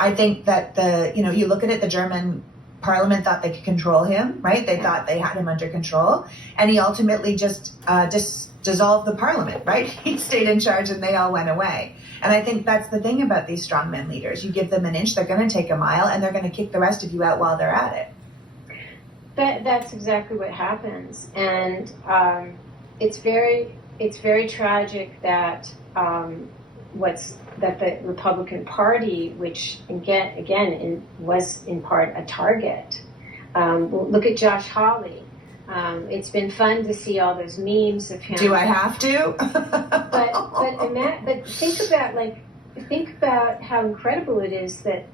I think that you look at it, the German parliament thought they could control him, right? They thought they had him under control, and he ultimately just dissolved the parliament, right? He stayed in charge and they all went away. And I think that's the thing about these strongman leaders. You give them an inch, they're going to take a mile, and they're going to kick the rest of you out while they're at it. That's exactly what happens. And it's very tragic that the Republican Party, which again was in part a target. Look at Josh Hawley. It's been fun to see all those memes of him. Do I have to? but think about how incredible it is that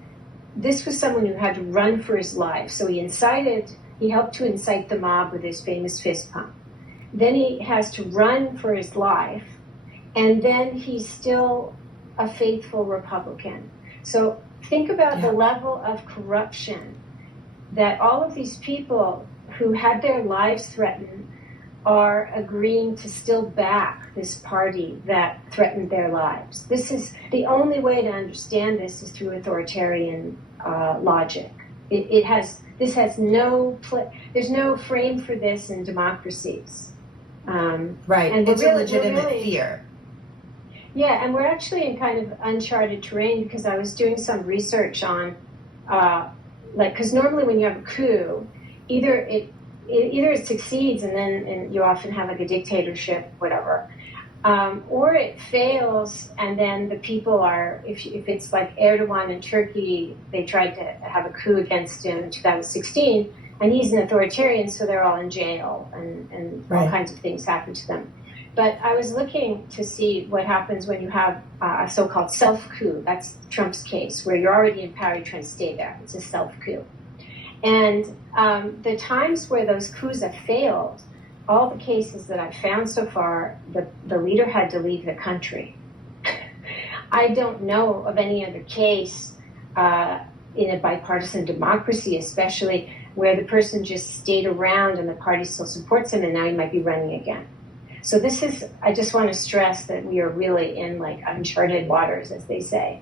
this was someone who had to run for his life. So he helped to incite the mob with his famous fist pump. Then he has to run for his life, and then he's still a faithful Republican. So think about the level of corruption that all of these people who had their lives threatened are agreeing to still back this party that threatened their lives. This is the only way to understand this is through authoritarian logic. There's no frame for this in democracies. Right, and it's a legitimate fear. Yeah, and we're actually in kind of uncharted terrain because I was doing some research on, because normally when you have a coup, either it succeeds and you often have like a dictatorship, whatever, or it fails and then the people are, if it's like Erdogan in Turkey, they tried to have a coup against him in 2016, and he's an authoritarian, so they're all in jail and all kinds of things happen to them. But I was looking to see what happens when you have a so-called self-coup. That's Trump's case, where you're already in power, you're trying to stay there. It's a self-coup. And the times where those coups have failed, all the cases that I've found so far, the leader had to leave the country. I don't know of any other case in a bipartisan democracy, especially, where the person just stayed around and the party still supports him and now he might be running again. So I just want to stress that we are really in like uncharted waters, as they say.